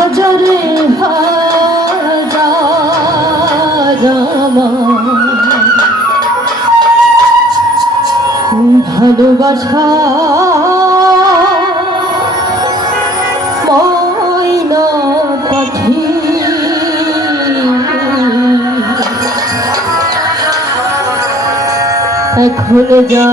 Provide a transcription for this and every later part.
হাজারে হাজার ভালোবাসা ময়না পাখি। এখন যা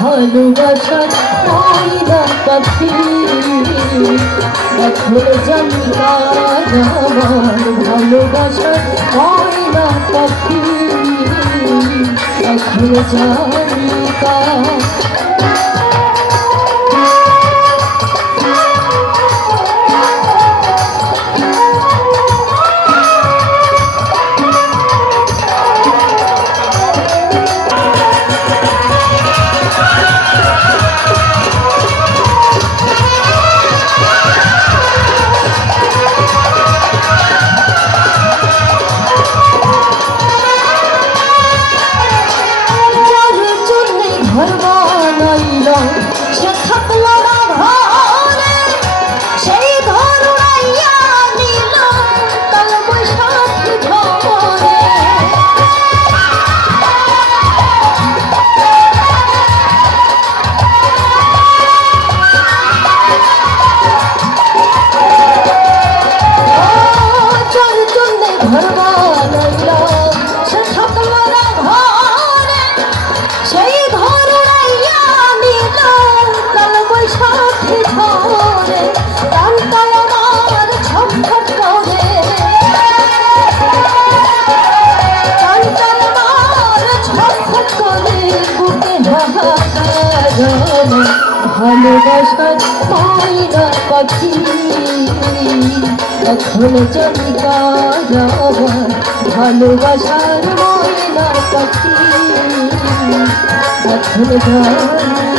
ভালোবাসা মহিলা পাখি এখন জানবার ভালোবাসা মহিলা পাখি এখন জানিতা ভালোবাসার পায়রা পাখি এখন চলি ভালোবাসার ময়না পাখি। এখন যাওয়া